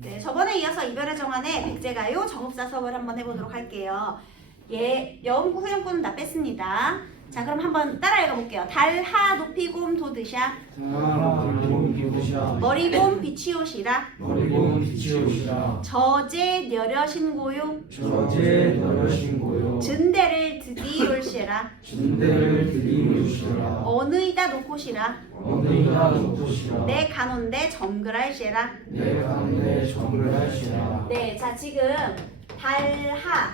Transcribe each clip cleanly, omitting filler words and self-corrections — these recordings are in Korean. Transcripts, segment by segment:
네, 저번에 이어서 이별의 정환의 백제가요 정읍사 수업을 한번 해보도록 할게요. 예, 영구 후렴구는 다 뺐습니다. 자, 그럼 한번 따라 읽어볼게요. 달하 높이곰 도드샤 머리곰 비치옷이라 저제 녀려신고요 증대를 드디올시라 어느이다 놓고시라 내 가논데 점글할시라. 네, 자 지금 달하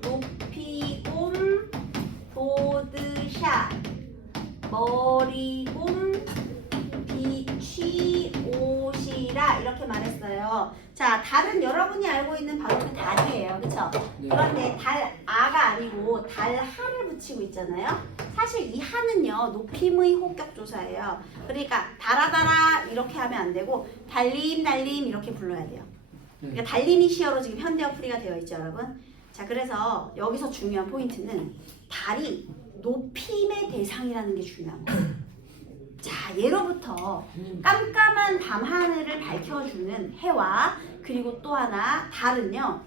높이곰 도드샤 머리곰 비취옷이라 이렇게 말했어요. 자, 달은 여러분이 알고 있는 바로 그 달이에요. 그쵸? 네. 그런데 달아가 아니고 달하를 붙이고 있잖아요. 사실 이 하는요 높임의 호격조사예요. 그러니까 달아달아 이렇게 하면 안 되고 달림 달림 이렇게 불러야 돼요. 그러니까 달림이 시어로 지금 현대어 풀이가 되어 있죠, 여러분. 자, 그래서 여기서 중요한 포인트는 달이 높임의 대상이라는 게 중요한 거예요. 자, 예로부터 깜깜한 밤하늘을 밝혀주는 해와 그리고 또 하나 달은요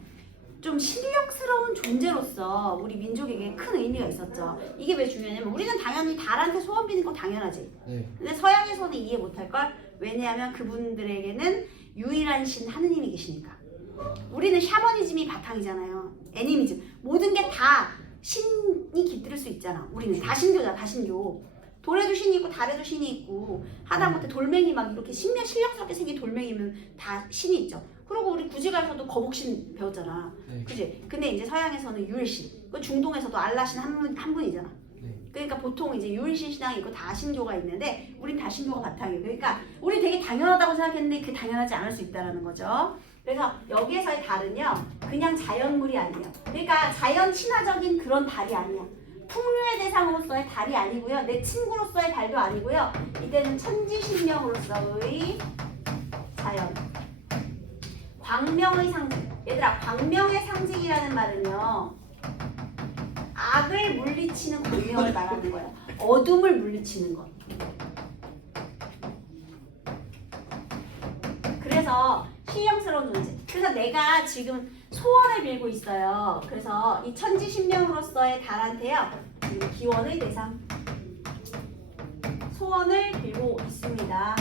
좀 신력스러운 존재로서 우리 민족에게 큰 의미가 있었죠. 이게 왜 중요하냐면 우리는 당연히 달한테 소원 비는 거 당연하지. 근데 서양에서는 이해 못할걸. 왜냐하면 그분들에게는 유일한 신 하느님이 계시니까. 우리는 샤머니즘이 바탕이잖아요. 애니미즘. 모든 게 다 신이 깃들 수 있잖아. 우리는 다신교잖아. 다신교. 돌에도 신이 있고 달에도 신이 있고 하다못해 돌멩이 막 이렇게 신력스럽게 생긴 돌멩이면 다 신이 있죠. 그리고 우리 구지가에서도 거북신 배웠잖아. 그지? 근데 이제 서양에서는 유일신, 그 중동에서도 알라신 한 분이잖아. 그러니까 보통 이제 유일신 신앙이 있고 다신교가 있는데 우린 다신교가 바탕이에요. 그러니까 우리 되게 당연하다고 생각했는데 그 당연하지 않을 수 있다는 거죠. 그래서 여기에서의 달은요 그냥 자연물이 아니에요. 그러니까 자연 친화적인 그런 달이 아니야. 풍류의 대상으로서의 달이 아니고요. 내 친구로서의 달도 아니고요. 이때는 천지신명으로서의 자연. 광명의 상징. 얘들아, 광명의 상징이라는 말은요. 악을 물리치는 광명을 말하는 거예요. 어둠을 물리치는 것. 그래서 신령스러운 존재. 그래서 내가 지금 소원을 빌고 있어요. 그래서 이 천지신명으로서의 달한테요. 지금 기원의 대상. 소원을 빌고 있습니다.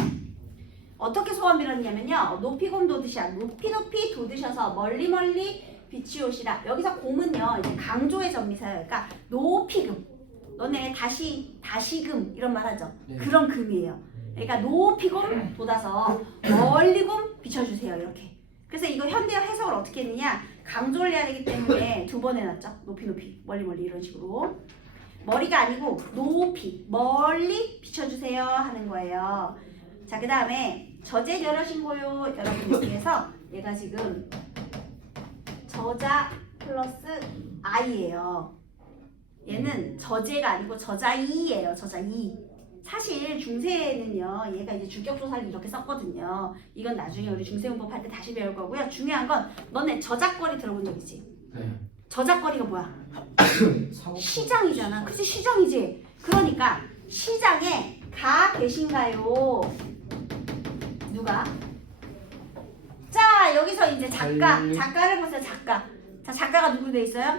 어떻게 소원 빌었냐면요. 높이곰 도드샤. 높이 도드셔서 멀리 비치옷이라. 여기서 곰은요. 이제 강조의 전미사예요. 그러니까 높이금. 너네 다시금 이런 말 하죠. 그런 금이에요. 그러니까 높이곰 돋아서 멀리곰 비춰주세요. 이렇게. 그래서 이거 현대어 해석을 어떻게 했느냐. 강조를 해야 되기 때문에 두 번 해놨죠. 높이 멀리 이런 식으로. 머리가 아니고 높이 멀리 비춰주세요 하는 거예요. 자, 그 다음에 저제 여러신고요. 여러분 여기에서 얘가 지금 저자 플러스 아이예요. 얘는 저제가 아니고 저자이예요. 저자이. 사실 중세에는요, 얘가 이제 주격조사를 이렇게 썼거든요. 이건 나중에 우리 중세문법 할 때 다시 배울 거고요. 중요한 건 너네 저작거리 들어본 적 있지? 네. 저작거리가 뭐야? 시장이잖아. 그치? 시장이지. 그러니까 시장에 가 계신가요? 누가? 자, 여기서 이제 작가를 보세요. 작가. 자, 작가가 누구로 돼 있어요?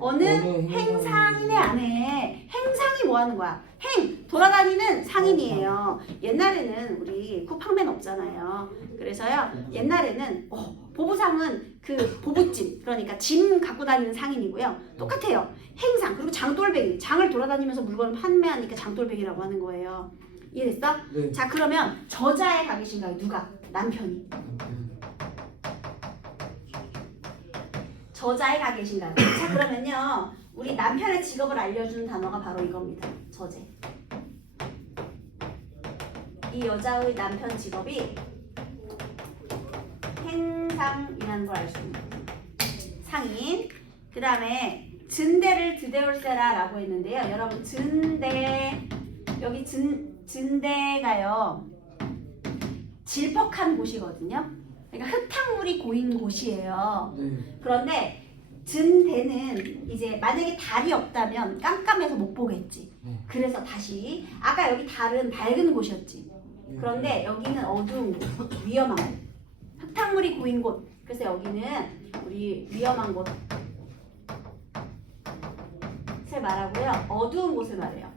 어느 행상인의 안에. 행상이 뭐 하는 거야? 돌아다니는 상인이에요. 옛날에는 우리 쿠팡맨 없잖아요. 그래서요 옛날에는 보부상은 그 보부짐, 그러니까 짐 갖고 다니는 상인이고요. 똑같아요. 행상. 그리고 장돌뱅이. 장을 돌아다니면서 물건을 판매하니까 장돌뱅이라고 하는 거예요. 이해됐어? 네. 자, 그러면 저자에 가 계신가요? 누가? 남편이. 저자에 가 계신가요? 자, 그러면요 우리 남편의 직업을 알려주는 단어가 바로 이겁니다. 저제. 이 여자의 남편 직업이 행상이라는 걸 알 수 있는 거예요. 상인. 그 다음에 증대를 드대올세라 라고 했는데요. 여러분 증대, 여기 증대가요 질퍽한 곳이거든요. 그러니까 흙탕물이 고인 곳이에요. 그런데 증대는 이제 만약에 달이 없다면 깜깜해서 못 보겠지. 그래서 다시 아까 여기 달은 밝은 곳이었지. 그런데 여기는 어두운 곳, 위험한 곳. 흙탕물이 고인 곳. 그래서 여기는 우리 위험한 곳을 말하고요. 어두운 곳을 말해요.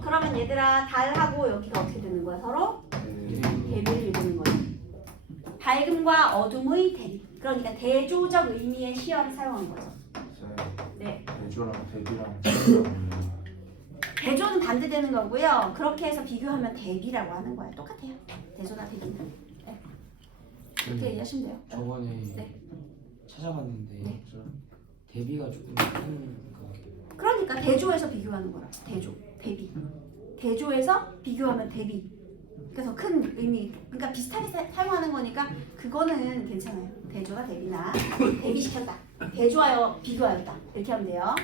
그러면 얘들아 달하고 여기가 어떻게 되는 거야? 서로 대비를 이루는 거예요. 밝음과 어둠의 대비. 그러니까 대조적 의미의 시어를 사용한 거죠. 네. 대조랑 대비랑 대조는 반대되는 거고요. 그렇게 해서 비교하면 대비라고 하는 거예요. 똑같아요. 대조나 대비는. 네. 그렇게 얘기하시면 돼요. 저번에 네. 찾아봤는데 네. 대비가 조금 큰 거. 그러니까 대조해서 비교하는 거라. 대조, 대비. 대조해서 비교하면 대비. 그래서 큰 의미. 그러니까 비슷하게 사용하는 거니까 그거는 괜찮아요. 대조나 대비나 대비시켰다. 대조하여 비교하였다. 이렇게 하면 돼요.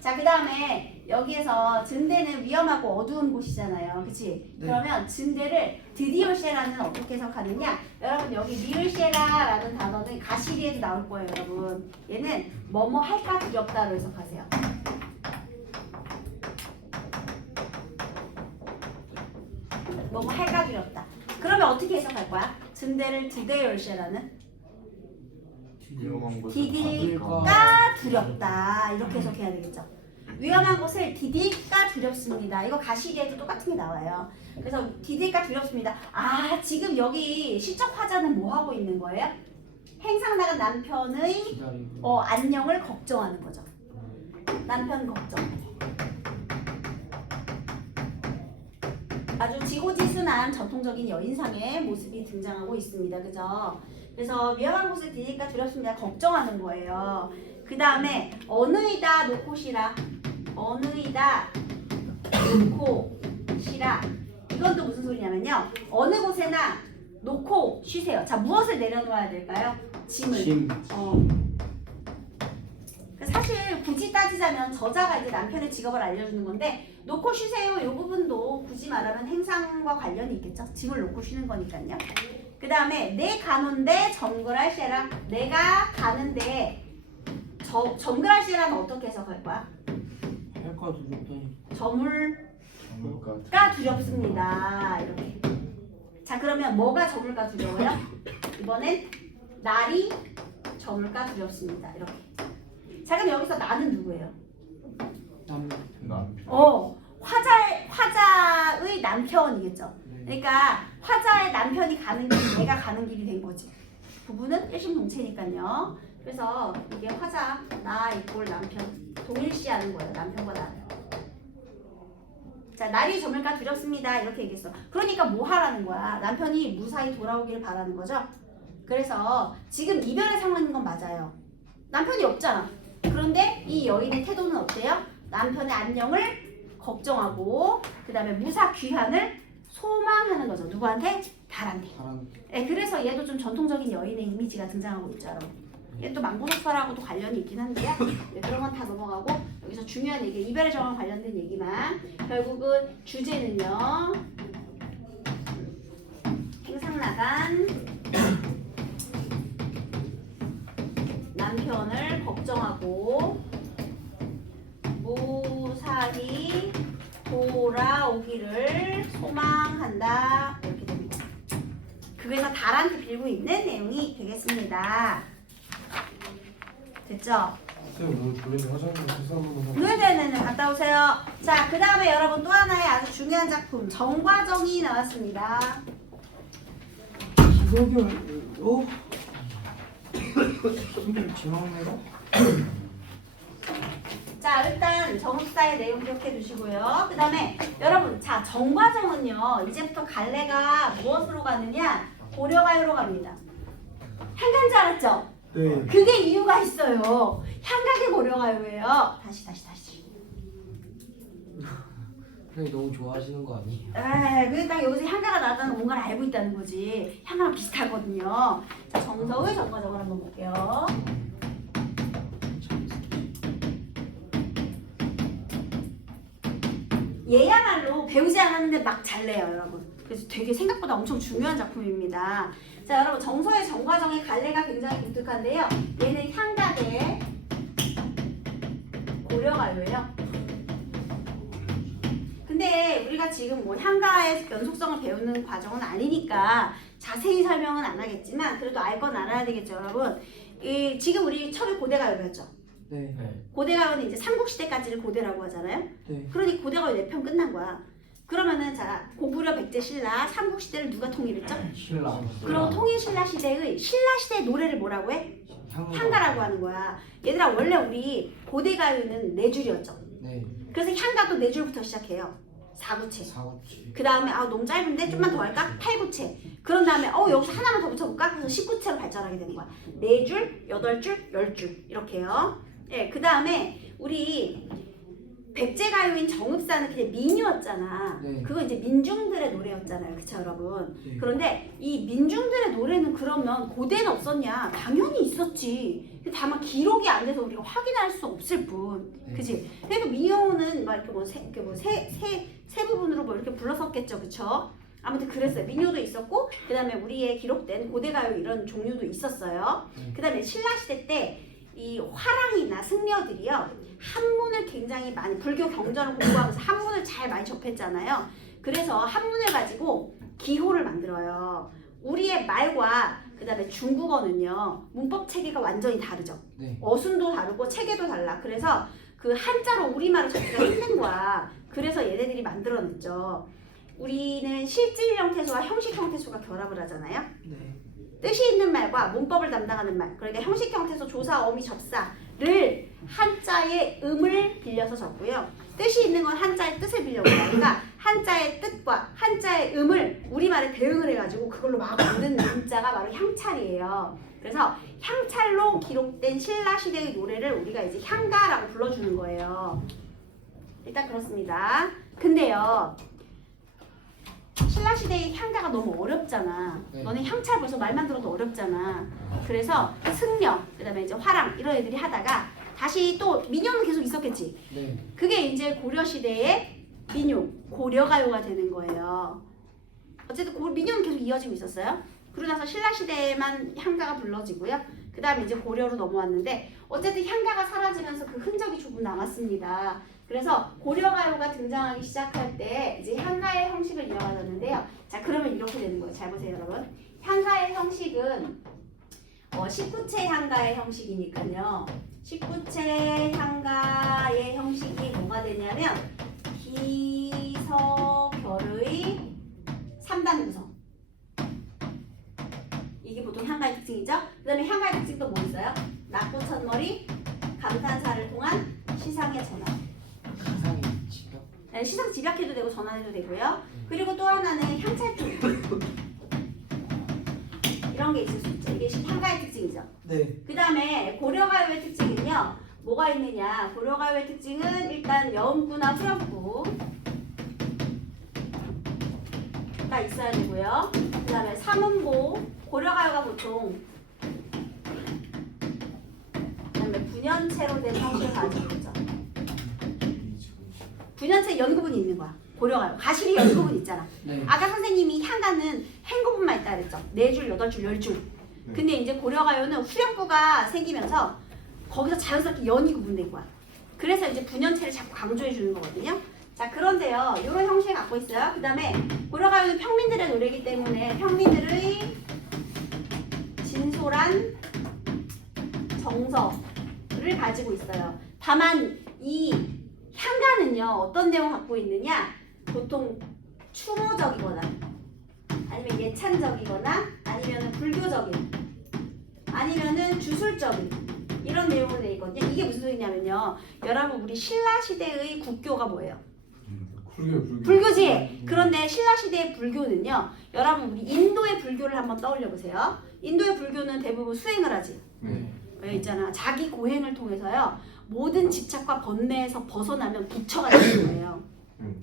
자, 그 다음에 여기에서 증대는 위험하고 어두운 곳이잖아요. 그치? 네. 그러면 증대를 드디어쉐라는 어떻게 해석하느냐? 여러분 여기 리을쉐라라는 단어는 가시리에도 나올 거예요, 여러분. 얘는 뭐뭐 할까 두렵다로 해석하세요. 뭐뭐 할까 두렵다. 그러면 어떻게 해석할 거야? 증대를 드디어쉐라는 위험한 곳을 디딜까 두렵다. 이렇게 해석해야 되겠죠. 위험한 곳을 디딜까 두렵습니다. 이거 가시리에도 똑같은 게 나와요. 그래서 디딜까 두렵습니다. 아, 지금 여기 시적 화자는 뭐 하고 있는 거예요? 행상 나간 남편의 기다리고. 안녕을 걱정하는 거죠. 남편 걱정. 아주 지고지순한 전통적인 여인상의 모습이 등장하고 있습니다. 그죠? 그래서 위험한 곳을 디딜까 두렵습니다. 걱정하는 거예요. 그 다음에 어느이다 놓고시라. 어느이다 놓고시라. 이건 또 무슨 소리냐면요. 어느 곳에나 놓고 쉬세요. 자, 무엇을 내려놓아야 될까요? 짐을. 짐. 사실 굳이 따지자면 저자가 이제 남편의 직업을 알려주는 건데 놓고 쉬세요. 이 부분도 굳이 말하면 행상과 관련이 있겠죠. 짐을 놓고 쉬는 거니까요. 그 다음에 내 가는데 점거랄시라. 내가 가는데 점거랄시라는 어떻게 해석할 거야? 할까 두렵다니. 저물까 두렵습니다. 이렇게. 자, 그러면 뭐가 저물까 두려워요? 이번엔 날이 저물까 두렵습니다. 이렇게. 자, 그럼 여기서 나는 누구예요? 남편. 화자의 남편이겠죠. 그러니까 화자의 남편이 가는 길이 내가 가는 길이 된 거지. 부부는 일심동체니까요. 그래서 이게 화자 나 이꼴 남편 동일시하는 거예요. 남편과 나를. 자, 날이 저물까 두렵습니다. 이렇게 얘기했어. 그러니까 뭐 하라는 거야? 남편이 무사히 돌아오기를 바라는 거죠. 그래서 지금 이별의 상황인 건 맞아요. 남편이 없잖아. 그런데 이 여인의 태도는 어때요? 남편의 안녕을 걱정하고 그 다음에 무사 귀환을 소망하는 거죠. 누구한테? 달한테. 네, 그래서 얘도 좀 전통적인 여인의 이미지가 등장하고 있죠, 여러분. 얘 또 망고속설하고도 관련이 있긴 한데요. 네, 그런 건 다 넘어가고 여기서 중요한 얘기, 이별의 정황 관련된 얘기만. 결국은 주제는요. 행상 나간 남편을 걱정하고 무사히 돌아오기를 소망한다. 이렇게 됩니다. 그래서 달한테 빌고 있는 내용이 되겠습니다. 됐죠? 쌤, 저희는 화장실 세수하는 네네네, 갔다 오세요. 자, 그 다음에 여러분 또 하나의 아주 중요한 작품 정과정이 나왔습니다. 기억이 지나오네요. 자, 일단 정사의 내용 기억해 두시고요. 그 다음에 여러분, 자, 정과정은요, 이제부터 갈래가 무엇으로 가느냐? 고려가요로 갑니다. 향간줄 알았죠? 네. 그게 이유가 있어요. 향각의 고려가요예요. 다시. 근데 너무 좋아하시는 거 아니에요? 근데 딱 여기서 향가가 나왔다는 뭔가를 알고 있다는 거지. 향가랑 비슷하거든요. 자, 정서의 정과정을 한번 볼게요. 얘야말로 배우지 않았는데 막 잘내요, 여러분. 그래서 되게 생각보다 엄청 중요한 작품입니다. 자, 여러분 정서의 정과정의 갈래가 굉장히 독특한데요. 얘는 향각의 고려가요예요. 근데 근데 우리가 지금 뭐 향가의 연속성을 배우는 과정은 아니니까 자세히 설명은 안 하겠지만 그래도 알 건 알아야 되겠죠, 여러분. 지금 우리 처음에 고대가요 배웠죠? 네. 고대가요는 이제 삼국시대까지를 고대라고 하잖아요. 네. 그러니 고대가요 4편 끝난 거야. 그러면은 자 고구려, 백제, 신라 삼국시대를 누가 통일했죠? 신라. 그리고 통일신라 시대의 신라 시대의 노래를 뭐라고 해? 향가라고 하는 거야. 얘들아 원래 우리 고대가요는 4줄이었죠. 네. 그래서 향가도 4줄부터 시작해요. 4구체. 사고치. 그 다음에 너무 짧은데 좀만 더 할까? 8구체. 그런 다음에 여기서 하나만 더 붙여볼까? 그래서 19구체로 발전하게 되는 거야. 4줄, 8줄, 10줄 이렇게요. 예, 그 다음에 우리 백제가요인 정읍사는 그냥 민요였잖아. 네. 그거 이제 민중들의 노래였잖아요. 그쵸 여러분? 네. 그런데 이 민중들의 노래는 그러면 고대는 없었냐? 당연히 있었지. 근데 다만 기록이 안 돼서 우리가 확인할 수 없을 뿐. 네. 그치? 그러니까 민요는 막 이렇게 세 부분으로 뭐 이렇게 불러섰겠죠. 그쵸? 아무튼 그랬어요. 민요도 있었고 그 다음에 우리의 기록된 고대가요 이런 종류도 있었어요. 그 다음에 신라시대 때 이 화랑이나 승려들이요 한문을 굉장히 많이 불교 경전을 공부하면서 한문을 잘 많이 접했잖아요. 그래서 한문을 가지고 기호를 만들어요. 우리의 말과 그 다음에 중국어는요 문법 체계가 완전히 다르죠. 네. 어순도 다르고 체계도 달라. 그래서 그 한자로 우리말을 적기가 힘든 거야. 그래서 얘네들이 만들어냈죠. 우리는 실질 형태수와 형식 형태수가 결합을 하잖아요. 네. 뜻이 있는 말과 문법을 담당하는 말, 그러니까 형식 형태소 조사, 어미, 접사를 한자의 음을 빌려서 적고요. 뜻이 있는 건 한자의 뜻을 빌려고요. 그러니까 한자의 뜻과 한자의 음을 우리말에 대응을 해가지고 그걸로 막 만든 문자가 바로 향찰이에요. 그래서 향찰로 기록된 신라 시대의 노래를 우리가 이제 향가라고 불러주는 거예요. 일단 그렇습니다. 근데요. 신라시대의 향가가 너무 어렵잖아. 네. 너네 향찰 벌써 말만 들어도 어렵잖아. 그래서 승려, 그 다음에 이제 화랑 이런 애들이 하다가 다시 또 민요는 계속 있었겠지. 네. 그게 이제 고려시대의 민요, 고려가요가 되는 거예요. 어쨌든 민요는 계속 이어지고 있었어요. 그러고 나서 신라시대에만 향가가 불러지고요. 그 다음에 이제 고려로 넘어왔는데 어쨌든 향가가 사라지면서 그 흔적이 조금 남았습니다. 그래서 고려가요가 등장하기 시작할 때 이제 향가의 형식을 이어가졌는데요. 자 그러면 이렇게 되는 거예요. 잘 보세요 여러분. 향가의 형식은 19채 향가의 형식이니까요. 19채 향가의 형식이 뭐가 되냐면 기서결의 3단 구성. 이게 보통 향가의 특징이죠. 그 다음에 향가의 특징 또 뭐 있어요? 낙고 첫머리, 감탄사를 통한 시상의 전환. 시상이 지각. 네, 시상 집약해도 되고 전환해도 되고요. 그리고 또 하나는 향찰품. 이런 게 있을 수 있죠. 이게 향가의 특징이죠. 네. 그 다음에 고려가요의 특징은요. 뭐가 있느냐. 고려가요의 특징은 일단 여음구나 후렴구가 있어야 되고요. 그 다음에 삼음보. 고려가요가 보통 그 다음에 분연체로 된 형식을 가지고 있죠. 분연체 연구분이 있는 거야. 고려가요. 가실이 연구분 있잖아. 네. 아까 선생님이 향가는 행구분만 있다 그랬죠. 4줄, 8줄, 10줄. 근데 이제 고려가요는 후렴구가 생기면서 거기서 자연스럽게 연이 구분된 거야. 그래서 이제 분연체를 자꾸 강조해 주는 거거든요. 자 그런데요. 이런 형식을 갖고 있어요. 그 다음에 고려가요는 평민들의 노래이기 때문에 평민들의 진솔한 정서를 가지고 있어요. 다만 이 향가는요 어떤 내용을 갖고 있느냐 보통 추모적이거나 아니면 예찬적이거나 아니면 불교적인 아니면은 주술적인 이런 내용으로 되어 있거든요. 이게 무슨 소리냐면요 여러분 우리 신라시대의 국교가 뭐예요? 불교지. 그런데 신라시대의 불교는요 여러분 우리 인도의 불교를 한번 떠올려 보세요. 인도의 불교는 대부분 수행을 하지. 왜 있잖아 자기 고행을 통해서요 모든 집착과 번뇌에서 벗어나면 부처가 되는 거예요.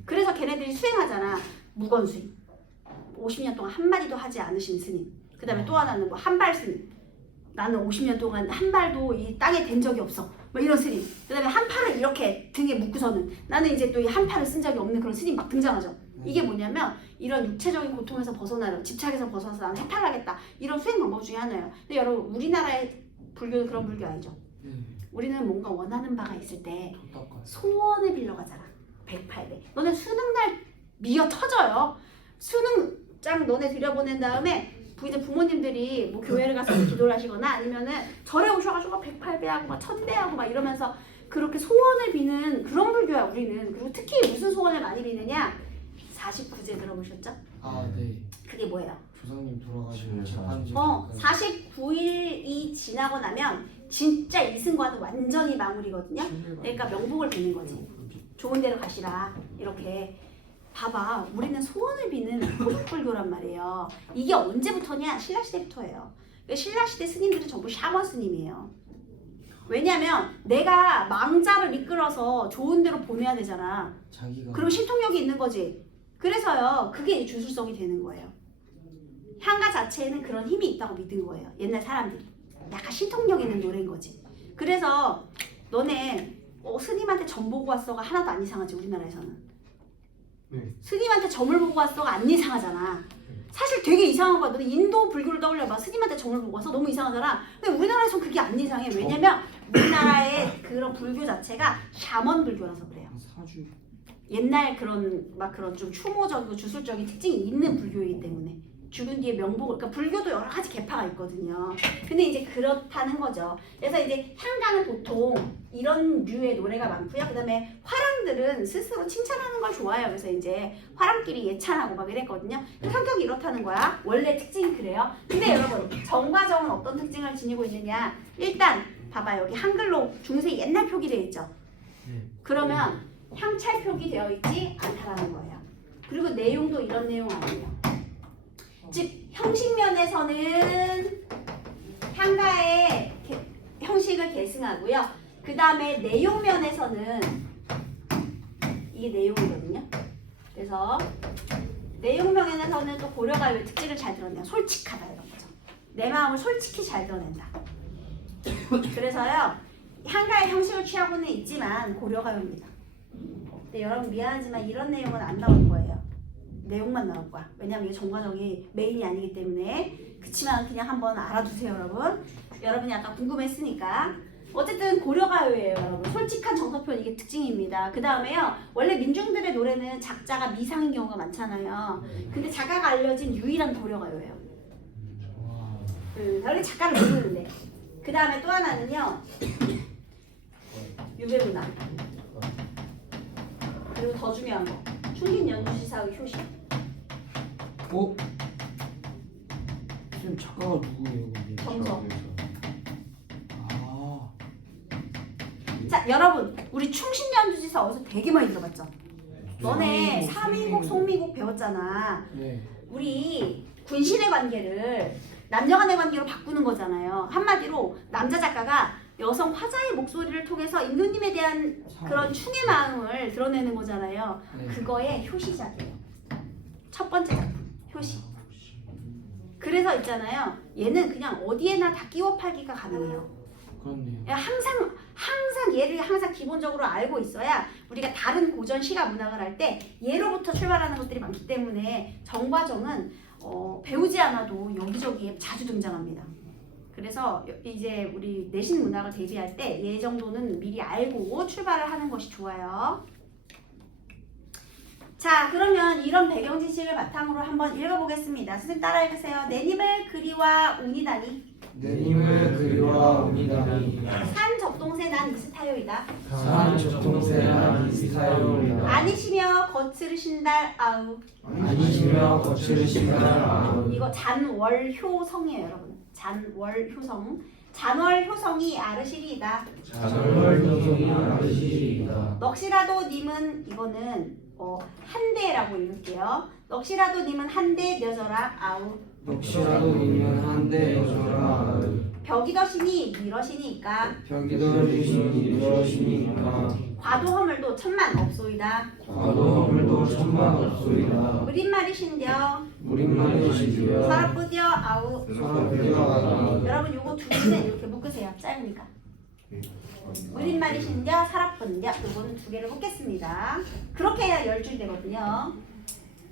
그래서 걔네들이 수행하잖아. 무건수행 50년 동안 한마디도 하지 않으신 스님. 그 다음에 또 하나는 뭐 한발 스님. 나는 50년 동안 한 발도 이 땅에 댄 적이 없어. 뭐 이런 스님. 그 다음에 한 팔을 이렇게 등에 묶고서는 나는 이제 또 이 한 팔을 쓴 적이 없는 그런 스님 막 등장하죠. 이게 뭐냐면 이런 육체적인 고통에서 벗어나려 집착에서 벗어나서 나는 해탈하겠다. 이런 수행 방법 중에 하나예요. 근데 여러분 우리나라의 불교는 그런 불교 아니죠. 우리는 뭔가 원하는 바가 있을 때 소원을 빌려가잖아. 108배. 너네 수능날 미어 터져요. 수능장 너네 들여보낸 다음에 이제 부모님들이 뭐 교회를 가서 기도를 하시거나 아니면은 절에 오셔가지고 108배 하고 막 1000배 하고 막 이러면서 그렇게 소원을 비는 그런 불교야 우리는. 그리고 특히 무슨 소원을 많이 비느냐? 49제 들어보셨죠? 아, 네. 그게 뭐예요? 조상님 돌아가시고 재판지. 49일이 지나고 나면 진짜 이승과는 완전히 마무리거든요. 그러니까 명복을 비는 거지. 좋은 데로 가시라 이렇게. 봐봐, 우리는 소원을 비는 호족불교란 말이에요. 이게 언제부터냐? 신라시대부터예요. 신라시대 스님들은 전부 샤먼 스님이에요. 왜냐면 내가 망자를 이끌어서 좋은 데로 보내야 되잖아. 자기가. 그럼 신통력이 있는 거지. 그래서요, 그게 주술성이 되는 거예요. 향가 자체에는 그런 힘이 있다고 믿은 거예요. 옛날 사람들이. 약간 신통력 있는 노래인 거지. 그래서 너네 스님한테 점 보고 왔어가 하나도 안 이상하지, 우리나라에서는. 네. 스님한테 점을 보고 왔어가 안 이상하잖아. 사실 되게 이상한 거야. 너는 인도 불교를 떠올려봐. 스님한테 점을 보고 와서 너무 이상하잖아. 근데 우리나라에선 그게 안 이상해. 왜냐면 우리나라의 그런 불교 자체가 샤먼 불교라서 그래요. 사주. 옛날 그런 좀 추모적이고 주술적인 특징이 있는 불교이기 때문에. 죽은 뒤에 명복을, 그러니까 불교도 여러 가지 계파가 있거든요. 근데 이제 그렇다는 거죠. 그래서 이제 향가는 보통 이런 류의 노래가 많고요. 그 다음에 화랑들은 스스로 칭찬하는 걸 좋아해요. 그래서 이제 화랑끼리 예찬하고 막 이랬거든요. 성격이 이렇다는 거야. 원래 특징이 그래요. 근데 여러분, 정과정은 어떤 특징을 지니고 있느냐? 일단 봐봐, 여기 한글로 중세 옛날 표기되어 있죠. 그러면 향찰 표기되어 있지 않다라는 거예요. 그리고 내용도 이런 내용 아니에요. 즉 형식면에서는 향가의 형식을 계승하고요. 그 다음에 내용면에서는 이게 내용이거든요. 그래서 내용면에서는 또 고려가요의 특징을 잘 드러내요. 솔직하다 이런 거죠. 내 마음을 솔직히 잘 드러낸다. 그래서요, 향가의 형식을 취하고는 있지만 고려가요입니다. 근데 여러분 미안하지만 이런 내용은 안 나올 거예요. 내용만 나올 거야. 왜냐면 이게 정과정이 메인이 아니기 때문에. 그치만 그냥 한번 알아두세요, 여러분. 여러분이 아까 궁금했으니까. 어쨌든 고려가요예요, 여러분. 솔직한 정서표현 이게 특징입니다. 그 다음에요, 원래 민중들의 노래는 작자가 미상인 경우가 많잖아요. 근데 작가가 알려진 유일한 고려가요예요. 원래 작가를 모르는데. 그 다음에 또 하나는요, 유배문화. 그리고 더 중요한 거, 충긴연주시사의 효시. 선생님 작가가 누구예요, 근데? 정서. 아, 자, 여러분, 우리 충신연주지사 어디서 되게 많이 들어봤죠? 너네 네. 삼위국, 송미국 배웠잖아. 네. 우리 군신의 관계를 남녀 간의 관계로 바꾸는 거잖아요. 한마디로 남자 작가가 여성 화자의 목소리를 통해서 임금님에 대한 그런 충의 마음을 드러내는 거잖아요. 네. 그거의 효시작이에요. 첫 번째 작품, 효시. 그래서 있잖아요, 얘는 그냥 어디에나 다 끼워 팔기가 가능해요. 그렇네요. 항상 얘를 항상 기본적으로 알고 있어야 우리가 다른 고전 시가 문학을 할 때 얘로부터 출발하는 것들이 많기 때문에 정과정은 배우지 않아도 여기저기에 자주 등장합니다. 그래서 이제 우리 내신 문학을 대비할 때 얘 정도는 미리 알고 출발을 하는 것이 좋아요. 자, 그러면 이런 배경 지식을 바탕으로 한번 읽어보겠습니다. 선생님 따라 읽으세요. 내님을 그리와 운이다니. 내님을 그리와 옵니다니. 산 접동새 난 이스타요이다. 산 접동새 난 이스타요이다. 아니시며 거칠으신달 아우. 아니시며 거칠으신달 아우. 이거 잔월효성이에요, 여러분. 잔월효성. 잔월효성이 아르시리이다. 잔월효성이 아르시리이다. 넋이라도 님은 이거는 한대라고 읽을게요. 넋이라도 님은 한대 며져라 아우. 넋이라도 님은 한대 여져라 아우. 벽이더시니 미러시니까. 벽이더시니 미러시니까. 과도허물도 천만 없소이다. 과도허물도 천만 없소이다. 무린말이신겨. 무린말이시며 서랍부디어 아우. 서랍부디어 아우. 여러분 요거 두 개는 이렇게 묶으세요. 짧으니까. 무린말이신겨 서랍분겨. 요거는 두 개를 묶겠습니다. 그렇게 해야 10줄 되거든요.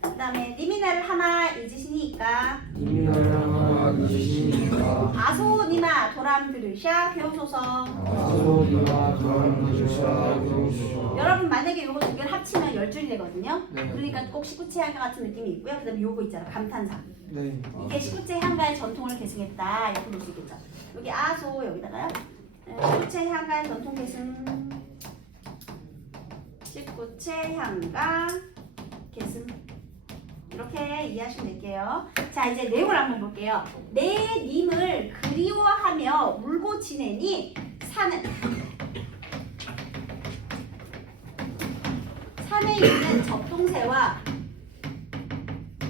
그 다음에 니미나를 하마 잊으시니까. 니미나를 하마 잊으시니까. 아소니마 도람 들으샤 배우소서. 소리와 도람 들으셔 배우소서. 여러분 만약에 요거 두 개를 합치면 10줄이 되거든요. 네. 그러니까 꼭 식구체 향가 같은 느낌이 있고요. 그 다음에 요거 있잖아. 감탄사. 네. 이게 식구체 향가의 전통을 계승했다. 이렇게 볼 수 있겠죠. 여기 아소 여기다가요. 식구체 향가의 전통 계승. 식구체 향가 계승. 이렇게 이해하시면 될게요. 자 이제 내용을 한번 볼게요. 내 님을 그리워하며 울고 지내니 산에 있는 접동새와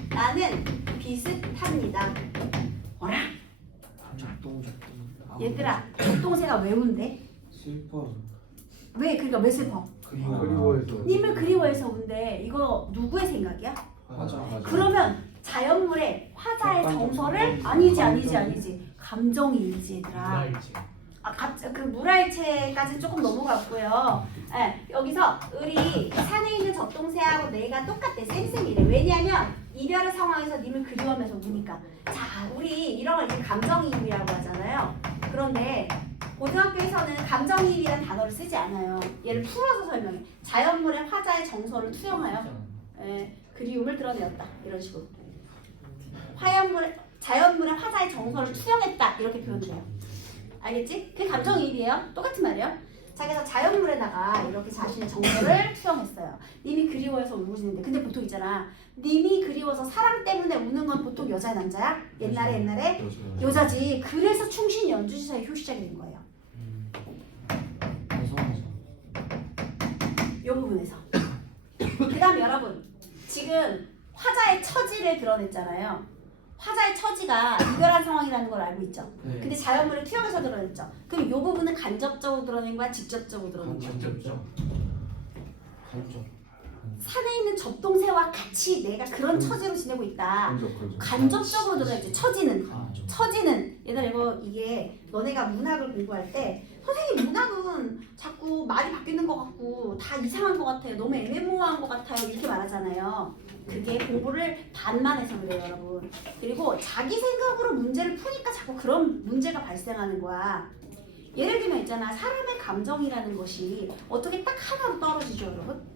나는 비슷합니다. 어라? 작동. 얘들아 접동새가 왜 운대? 슬퍼. 왜 그러니까 왜 슬퍼? 그리워해서. 님을 그리워해서 운대. 이거 누구의 생각이야? 맞아. 그러면 자연물의 화자의 정서를 아니지 감정이입이지 얘들아. 그 물화일체까지 조금 넘어갔고요. 예, 여기서 우리 산에 있는 접동새하고 내가 똑같대. 쌤쌤이래. 왜냐하면 이별의 상황에서 님을 그리워하면서 우니까. 자 우리 이런 걸 이제 감정이입이라고 하잖아요. 그런데 고등학교에서는 감정이입이라는 단어를 쓰지 않아요. 얘를 풀어서 설명해. 자연물의 화자의 정서를 투영하여 그리움을 드러내었다. 이런 식으로. 자연물의 화자의 정서를 투영했다. 이렇게 표현해요. 알겠지? 그게 감정이입이에요. 똑같은 말이에요. 자 그래서 자연물에다가 이렇게 자신의 정서를 투영했어요. 님이 그리워해서 울고 지는데 근데 보통 있잖아. 님이 그리워서 사랑 때문에 우는 건 보통 여자야 남자야? 옛날에 여자지. 그래서 충신 연주지사의 효시작이 된 거예요. 이 부분에서. 그 다음 여러분 지금 화자의 처지를 드러냈잖아요. 화자의 처지가 이별한 상황이라는 걸 알고 있죠. 네. 근데 자연물을 투영해서 드러냈죠. 그럼 이 부분은 간접적으로 드러낸 거야? 직접적으로 드러낸 거야? 간접. 산에 있는 접동새와 같이 내가 그런 처지로 지내고 있다. 간접적으로 드러냈지. 처지는 얘들아 이게 너네가 문학을 공부할 때 선생님 문학은 자꾸 말이 바뀌는 것 같고 다 이상한 것 같아요. 너무 애매모호한 것 같아요. 이렇게 말하잖아요. 그게 공부를 반만 해서 그래요 여러분. 그리고 자기 생각으로 문제를 푸니까 자꾸 그런 문제가 발생하는 거야. 예를 들면 있잖아. 사람의 감정이라는 것이 어떻게 딱 하나로 떨어지죠 여러분?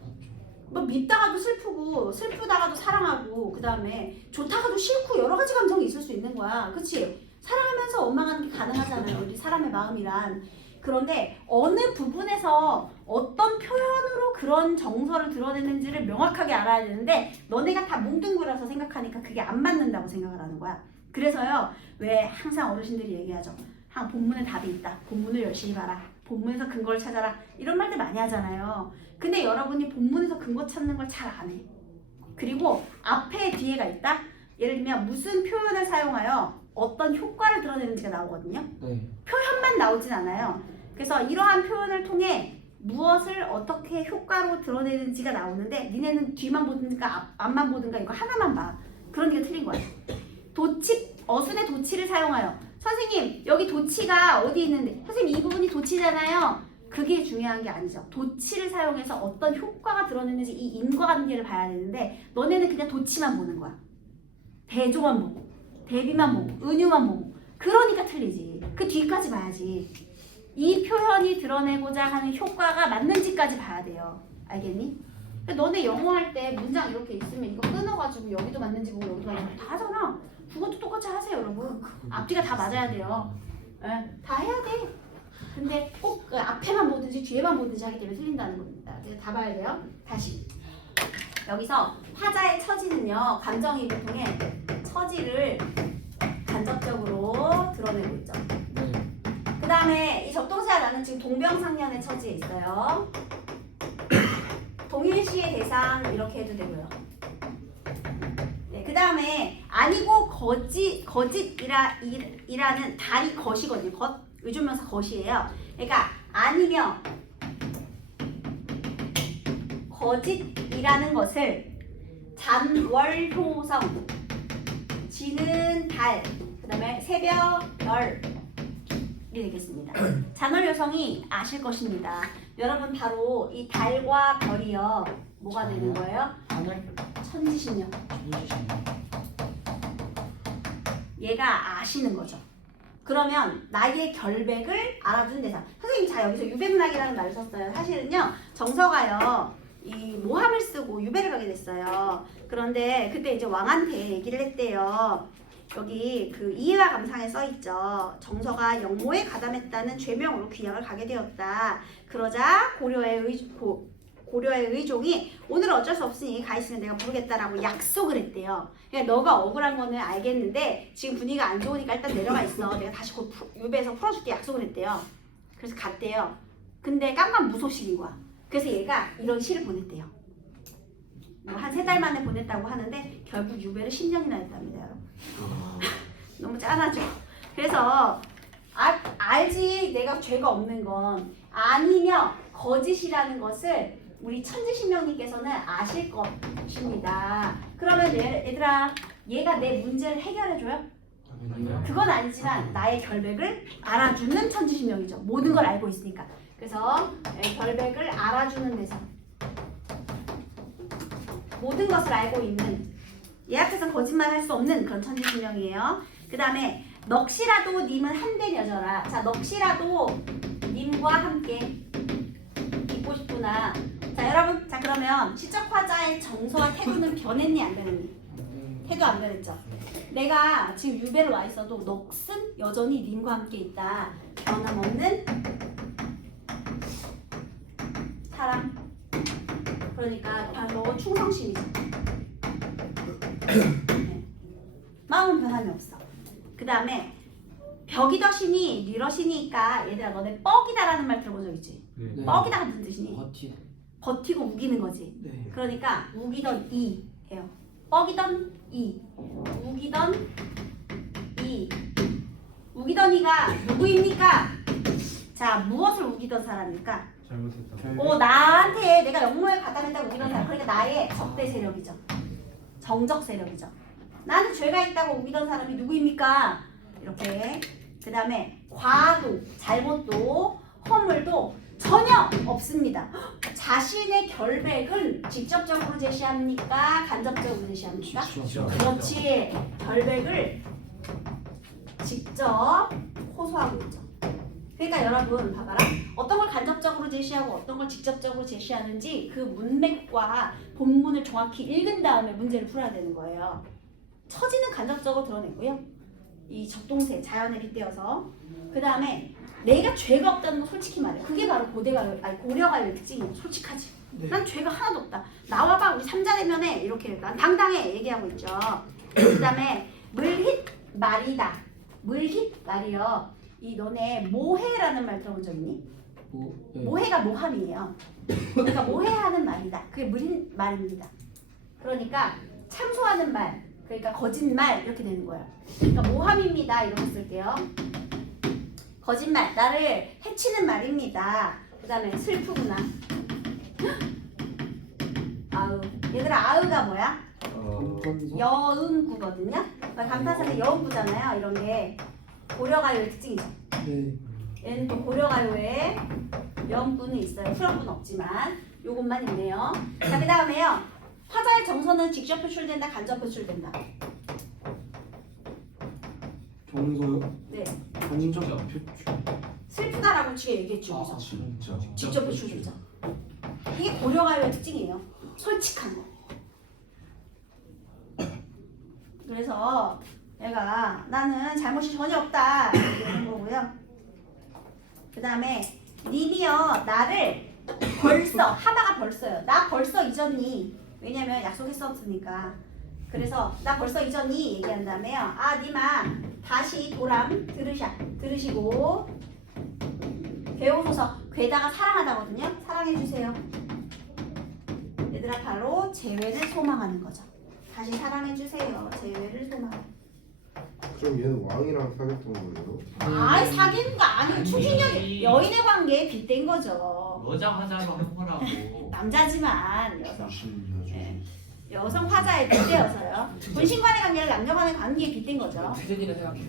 뭐 밉다가도 슬프고 슬프다가도 사랑하고 그 다음에 좋다가도 싫고 여러 가지 감정이 있을 수 있는 거야. 그치? 사랑하면서 원망하는 게 가능하잖아요. 우리 사람의 마음이란. 그런데 어느 부분에서 어떤 표현으로 그런 정서를 드러내는지를 명확하게 알아야 되는데 너네가 다 뭉뚱그려서 생각하니까 그게 안 맞는다고 생각을 하는 거야. 그래서요 왜 항상 어르신들이 얘기하죠. 본문에 답이 있다. 본문을 열심히 봐라. 본문에서 근거를 찾아라. 이런 말들 많이 하잖아요. 근데 여러분이 본문에서 근거 찾는 걸 잘 안 해. 그리고 앞에 뒤에가 있다. 예를 들면 무슨 표현을 사용하여 어떤 효과를 드러내는지가 나오거든요. 네. 표현만 나오진 않아요. 그래서 이러한 표현을 통해 무엇을 어떻게 효과로 드러내는지가 나오는데 니네는 뒤만 보든가 앞만 보든가 이거 하나만 봐. 그런 게 틀린 거야. 어순의 도치를 사용하여 선생님 여기 도치가 어디 있는데 선생님 이 부분이 도치잖아요. 그게 중요한 게 아니죠. 도치를 사용해서 어떤 효과가 드러내는지 이 인과관계를 봐야 되는데 너네는 그냥 도치만 보는 거야. 대조만 보고 대비만 보고 은유만 보고 그러니까 틀리지. 그 뒤까지 봐야지. 이 표현이 드러내고자 하는 효과가 맞는지까지 봐야 돼요. 알겠니? 너네 영어 할 때 문장 이렇게 있으면 이거 끊어가지고 여기도 맞는지 보고 여기도 맞는지 보고 다 하잖아. 그것도 똑같이 하세요 여러분. 앞뒤가 다 맞아야 돼요. 다 해야 돼. 근데 꼭 그 앞에만 보든지 뒤에만 보든지 하기 때문에 틀린다는 겁니다. 그래서 다 봐야 돼요. 다시 여기서 화자의 처지는요. 감정이입을 통해 처지를 간접적으로 드러내고 있죠. 그 다음에 이 접동사가 나는 지금 동병상련의 처지에 있어요. 동일시의 대상 이렇게 해도 되고요. 네, 그 다음에 아니고 거짓이라는 달이 것이거든요. 의존명사 것이에요. 그러니까 아니며 거짓이라는 것을 잔월효성 지는 달, 그 다음에 새벽 열이 되겠습니다. 잔월효성이 아실 것입니다. 여러분 바로 이 달과 별이요 뭐가 되는 거예요? 하늘. 천지신령. 얘가 아시는 거죠. 그러면 나의 결백을 알아주는 대상. 선생님 자 여기서 유배문학이라는 말을 썼어요. 사실은요 정서가요 이 모함을 쓰고 유배를 가게 됐어요. 그런데 그때 이제 왕한테 얘기를 했대요. 여기 그 이해와 감상에 써 있죠. 정서가 영모에 가담했다는 죄명으로 귀양을 가게 되었다. 그러자 고려의 의종이 오늘은 어쩔 수 없으니 가 있으면 내가 부르겠다라고 약속을 했대요. 그러니까 너가 억울한 거는 알겠는데 지금 분위기가 안 좋으니까 일단 내려가 있어. 내가 다시 곧 유배에서 풀어줄게 약속을 했대요. 그래서 갔대요. 근데 깜깜무소식인 거야. 그래서 얘가 이런 시를 보냈대요. 뭐 한 3달 만에 보냈다고 하는데 결국 유배를 10년이나 했답니다. 여러분. 너무 짠하죠. 그래서 알지 내가 죄가 없는 건 아니며 거짓이라는 것을 우리 천지신명님께서는 아실 것입니다. 그러면 얘들아 얘가 내 문제를 해결해줘요? 그건 아니지만 나의 결백을 알아주는 천지신명이죠. 모든 걸 알고 있으니까. 그래서 결백을 알아주는 대상. 모든 것을 알고 있는 얘 앞에서 거짓말 할 수 없는 그런 천지신명이에요. 그 다음에 넋이라도 님은 한대 여져라. 자 넋이라도 님과 함께 있고 싶구나. 자 여러분 자 그러면 시적화자의 정서와 태도는 변했니 안 변했니? 태도 안 변했죠. 내가 지금 유배를 와 있어도 넋은 여전히 님과 함께 있다. 변함없는 사랑. 그러니까 바로 충성심이죠. 네. 마음은 변함이 없어. 그 다음에 벽이 더시니 리러시니까 얘들아 너네 뻑이다라는 말 들어본 적 있지? 네. 뻑이다가 무슨 뜻이니? 버티. 버티고 우기는 거지. 네. 그러니까 우기던 이예요. 뻑이던 이, 우기던 이. 우기던 이가 누구입니까? 자 무엇을 우기던 사람입니까? 잘못했다. 나한테 내가 영모에 가담했다고 우기던 사람. 그러니까 나의 적대 세력이죠. 정적 세력이죠. 나한테 죄가 있다고 우기던 사람이 누구입니까? 이렇게. 그 다음에 과도, 잘못도, 허물도 전혀 없습니다. 자신의 결백을 직접적으로 제시합니까? 간접적으로 제시합니까? 그렇지. 결백을 직접 호소하고 있죠. 그러니까 여러분 봐봐라. 어떤 걸 간접적으로 제시하고 어떤 걸 직접적으로 제시하는지 그 문맥과 본문을 정확히 읽은 다음에 문제를 풀어야 되는 거예요. 처지는 간접적으로 드러내고요. 이 적동세, 자연에 빗대어서. 그 다음에 내가 죄가 없다는 거 솔직히 말해. 그게 바로 고려가요의 특징이에요. 솔직하지. 네. 난 죄가 하나도 없다. 나와봐 우리 삼자대면에 이렇게 난 당당해 얘기하고 있죠. 그 다음에 물힛 말이다. 물힛 말이요. 이 너네 모해라는 말 들어본 적 있니? 네. 모해가 모함이에요. 그러니까 모해하는 말이다. 그게 물힌 말입니다. 그러니까 참소하는 말, 그러니까 거짓말 이렇게 되는 거예요. 그러니까 모함입니다. 이렇게 쓸게요. 거짓말, 나를 해치는 말입니다. 그 다음에 슬프구나. 아으. 얘들아 아으가 뭐야? 여음구거든요. 그러니까 감탄사가 여음구잖아요. 이런 게 고려가요의 특징이죠. 네. 얘는 또 고려가요에 여음구는 있어요. 풀어구는 없지만 요것만 있네요. 자, 그 다음에요. 화자의 정서는 직접 표출된다, 간접 표출된다. 정서요? 네. 간접 표출. 슬프다라고 지금 얘기했죠. 여기서. 진짜. 직접 표출되죠. 이게 고려가요의 특징이에요. 솔직한 거. 그래서 얘가 나는 잘못이 전혀 없다 이런 거고요. 그 다음에 님이요 나를 벌써 하다가 벌써요. 나 벌써 잊었니? 왜냐면 약속했었으니까. 그래서 나 벌써 잊었니? 얘기한 다음에요. 아 님아 다시 도람 들으시고 배우소서. 괴다가 사랑하다거든요. 사랑해주세요. 얘들아 바로 재회를 소망하는 거죠. 다시 사랑해주세요. 재회를 소망. 그럼 얘는 왕이랑 사귀었던 거예요? 아이 사귀는 거 아니고 추진력 여인의 관계에 빗댄 거죠. 여자 화자로 한 거라고. 남자지만 여성. 네. 여성 화자에 빗대어서요. 분신간의 관계를 남녀간의 관계에 빗댄 거죠. 태준이가 생각해.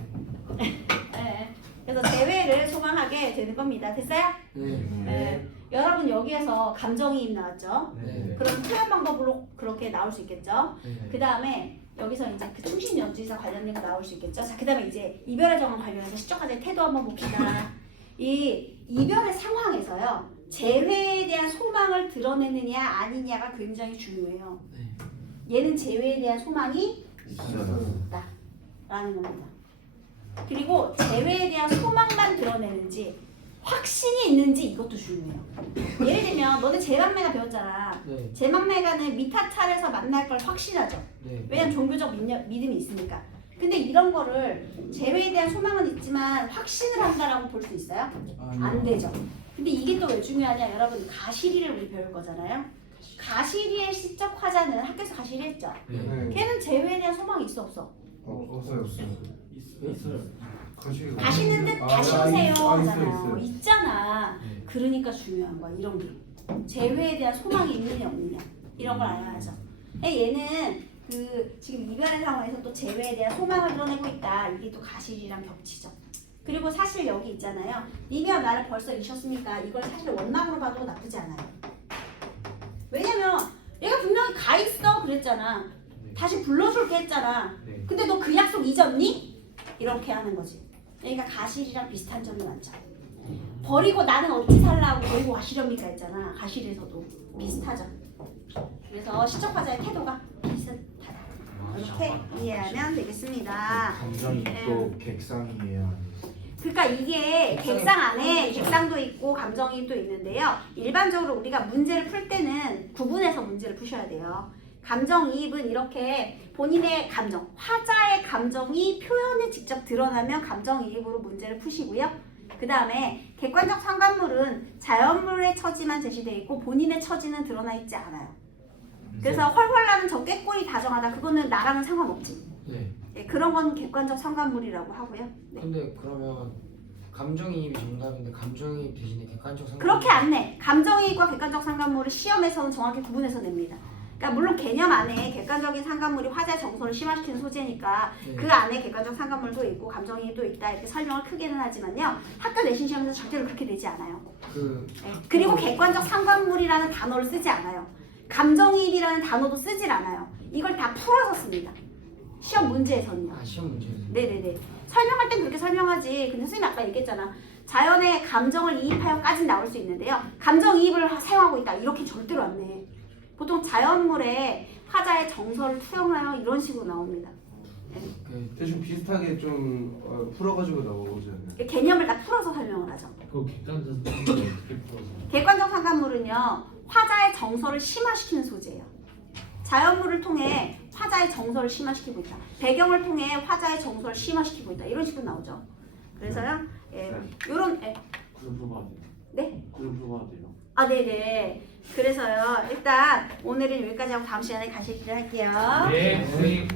네. 그래서 재회를 소망하게 되는 겁니다. 됐어요? 네. 네. 여러분 여기에서 감정이입 나왔죠? 네. 그럼 표현 방법으로 그렇게 나올 수 있겠죠? 네. 그 다음에 여기서 이제 그 충신 연주이사 관련된 거 나올 수 있겠죠. 자, 그다음에 이제 이별의 정황 관련해서 시적까지 태도 한번 봅시다. 이 이별의 상황에서요. 재회에 대한 소망을 드러내느냐 아니냐가 굉장히 중요해요. 얘는 재회에 대한 소망이 있다라는 겁니다. 그리고 재회에 대한 소망만 드러내는지 확신이 있는지 이것도 중요해요. 예를 들면 너네 제막내가 배웠잖아. 네. 제막내가는 미타찰에서 만날 걸 확신하죠. 네. 왜냐면 종교적 믿음이 있으니까. 근데 이런 거를 재회에 대한 소망은 있지만 확신을 한다라고 볼 수 있어요? 안 되죠. 근데 이게 또 왜 중요하냐? 여러분 가시리를 우리 배울 거잖아요. 가시리의 시적 화자는 학교에서 가시리 했죠. 네. 걔는 재회에 대한 소망이 있어 없어? 없어요. 있어요. 가시는 듯 다시 오세요 하잖아요. 있어요. 있잖아. 네. 그러니까 중요한 거야 이런 게. 재회에 대한 소망이 있느냐 없느냐 이런 걸 알아야죠. 얘는 그 지금 이별의 상황에서 또 재회에 대한 소망을 드러내고 있다. 이게 또 가시리랑 겹치죠. 그리고 사실 여기 있잖아요. 님이야 나를 벌써 잊으셨습니까? 이걸 사실 원망으로 봐도 나쁘지 않아요. 왜냐면 얘가 분명히 가 있어 그랬잖아. 다시 불러줄게 했잖아. 네. 근데 너 그 약속 잊었니? 이렇게 하는 거지. 그러니까 가실이랑 비슷한 점이 많죠. 버리고 나는 어찌 살라고 버리고 가시렵니까 했잖아. 가실에서도 비슷하죠. 그래서 시적화자의 태도가 비슷하다. 이렇게 이해하면 되겠습니다. 감정이 또 객상이에요. 그러니까 이게 객상 안에 객상도 있고 감정이 또 있는데요. 일반적으로 우리가 문제를 풀 때는 구분해서 문제를 푸셔야 돼요. 감정이입은 이렇게 본인의 감정, 화자의 감정이 표현에 직접 드러나면 감정이입으로 문제를 푸시고요. 그 다음에 객관적 상관물은 자연물의 처지만 제시되어 있고 본인의 처지는 드러나 있지 않아요. 그래서 헐헐 나는 저 꾀꼬리 다정하다. 그거는 나랑은 상관없지. 네. 네, 그런 건 객관적 상관물이라고 하고요. 네. 근데 그러면 감정이입이 정답인데 감정이입 대신에 객관적 상관 그렇게 안 내. 감정이입과 객관적 상관물을 시험에서는 정확히 구분해서 냅니다. 그러니까 물론 개념 안에 객관적인 상관물이 화자의 정서를 심화시키는 소재니까 네. 그 안에 객관적 상관물도 있고 감정이입도 있다 이렇게 설명을 크게는 하지만요. 학교 내신 시험에서 절대로 그렇게 되지 않아요. 그 그리고 객관적 상관물이라는 단어를 쓰지 않아요. 감정이입이라는 단어도 쓰질 않아요. 이걸 다 풀어서 씁니다. 시험 문제에서는요. 시험 문제에서 네네네. 설명할 땐 그렇게 설명하지. 근데 선생님이 아까 얘기했잖아. 자연의 감정을 이입하여까지 나올 수 있는데요. 감정이입을 사용하고 있다. 이렇게 절대로 안 내. 보통 자연물에 화자의 정서를 투영하여 이런 식으로 나옵니다. 그 대충 비슷하게 좀 풀어가지고 나오잖아요. 개념을 다 풀어서 설명을 하죠. 그 객관적 상관을 어떻게 풀어서? 객관적 상관물은요. 화자의 정서를 심화시키는 소재예요. 자연물을 통해 화자의 정서를 심화시키고 있다. 배경을 통해 화자의 정서를 심화시키고 있다. 이런 식으로 나오죠. 그래서요. 요런 구름 풀어봐야 돼요. 네? 구름 풀어봐야 돼요. 아, 네네. 그래서요. 일단 오늘은 여기까지 하고 다음 시간에 다시 기대할게요. 네, 선생님.